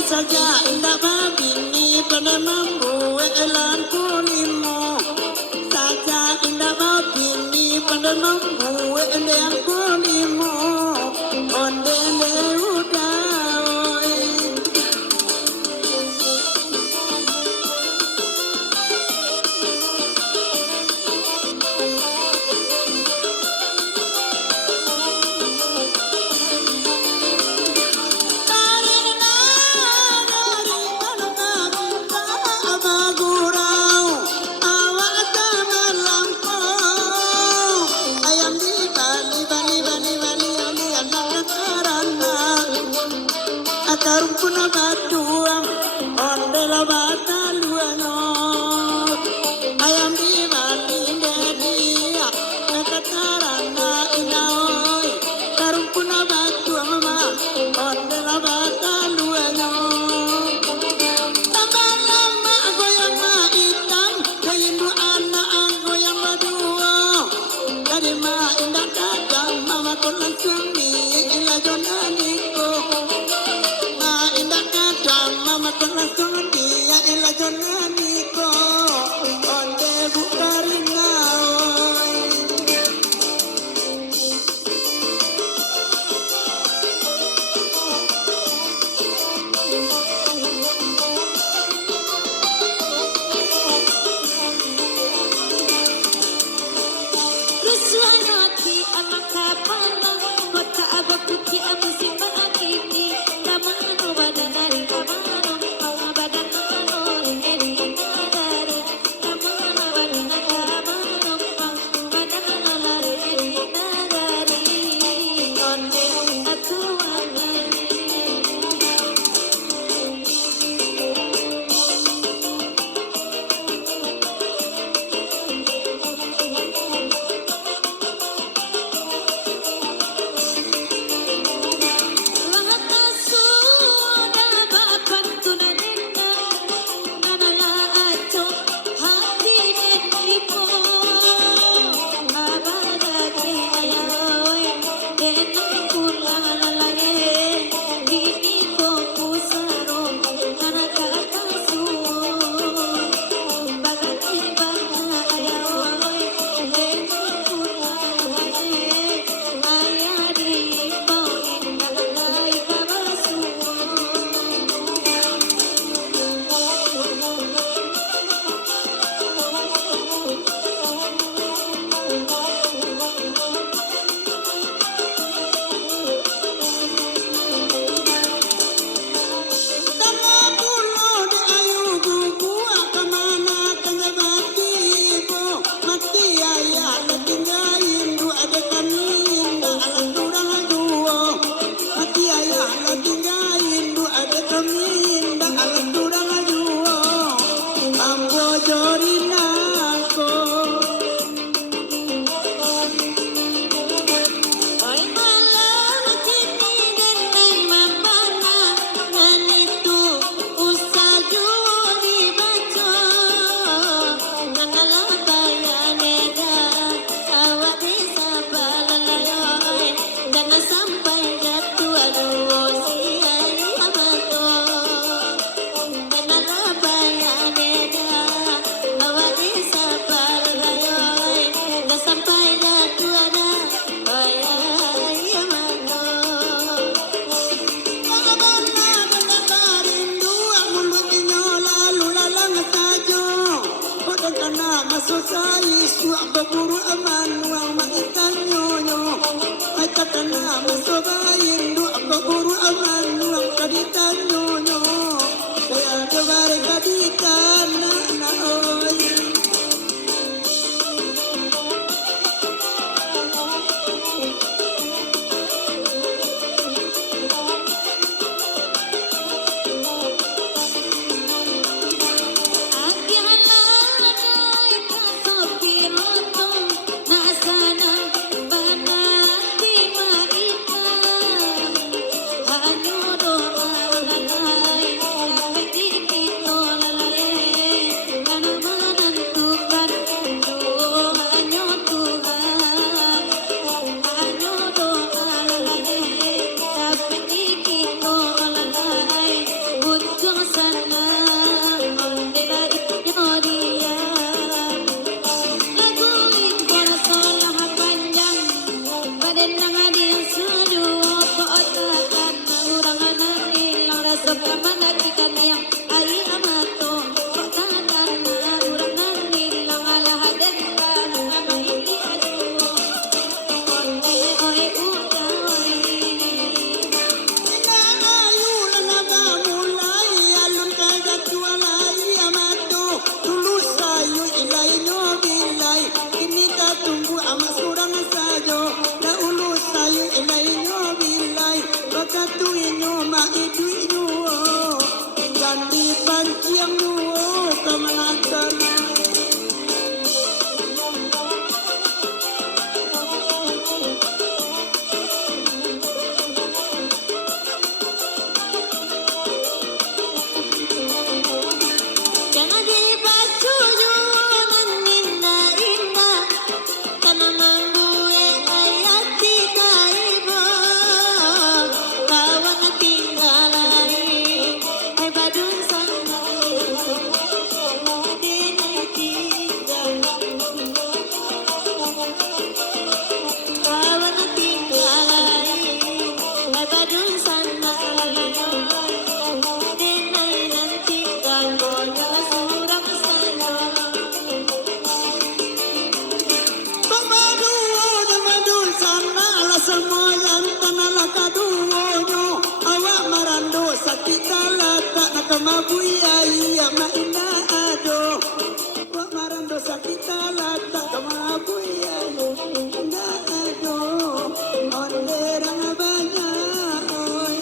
saja indah babini pada mampu elan kulimo saja indah babini pada mampu elan kulimo onde udah Karupuna batuang ondela bataluano ayam di mandi dia katarana inaoi karupuna batuang mama ondela bataluano tambah lama goyang maitam kayindu anak goyang badua dari ma indah kadang mama kon langsung ni ila jonaniko mama con la dia e la giornanico onde bucarina Ruswanati amakapana kota abakuti amusimba akiti kamano badanari kamano badanano eri nadari kamano badanano badanano eri nadari onde atuani Masosais wa baburu aman wa maitan nyonya aikatana masobain du baburu aman wa kaditan nyonya kaya jaware kaditan na oi pangkiang nuo kamanakan. Semuanya tanah kaduono awak marando sakita lata nakamabuya iya maina ado awak marando sakita lata kamabuya ina ado onderang banyak oi.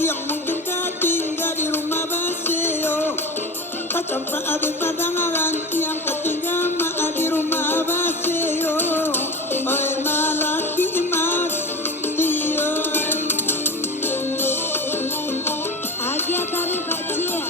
Yang mungkin kau tinggal di rumah baseo, kacampa adi padangan yang ketinggal mak di rumah baseo, oi malaki mak dio, agia tari bacia.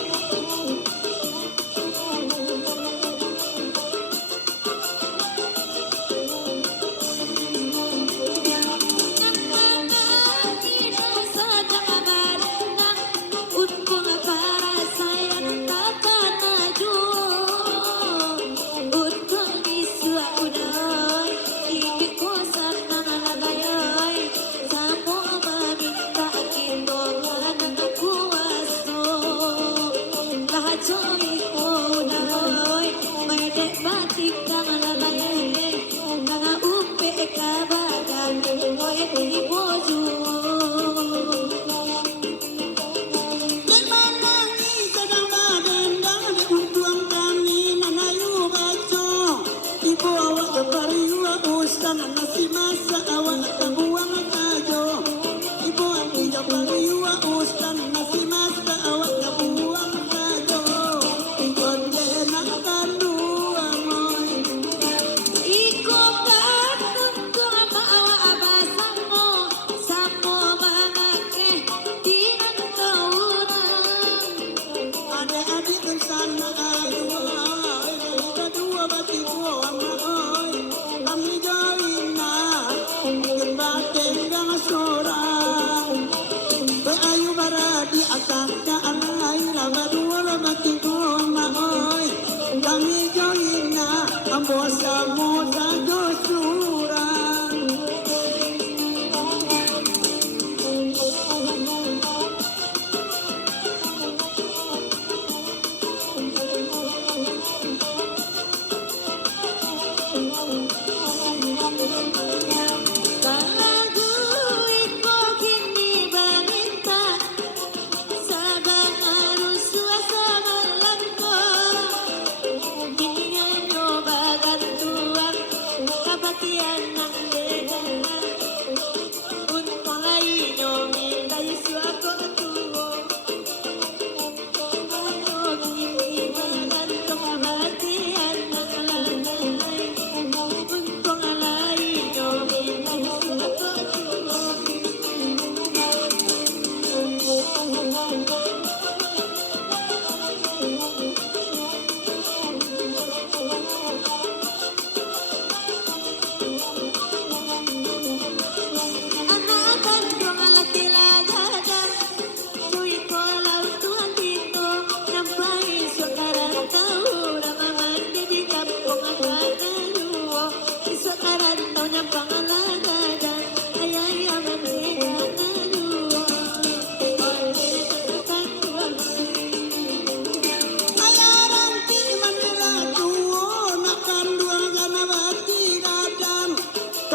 Adik-adik dan sana ambo samuda josuran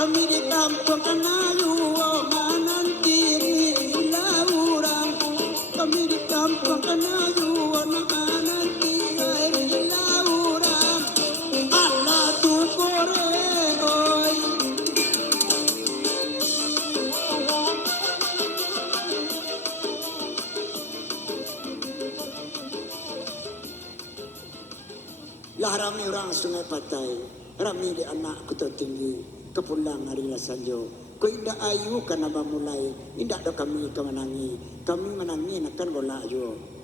kami di kampung Kenayu, mananti lauran. Kami di kampung Kenayu, mananti lauran. Allah tu koreoi. Lah rami orang Sungai Patai, rami di anak Kota Tinggi. Kepulang hari Sanjo, ko indah ayu karena memulai, indah do kami kemenangi, kami menangi akan bola jo.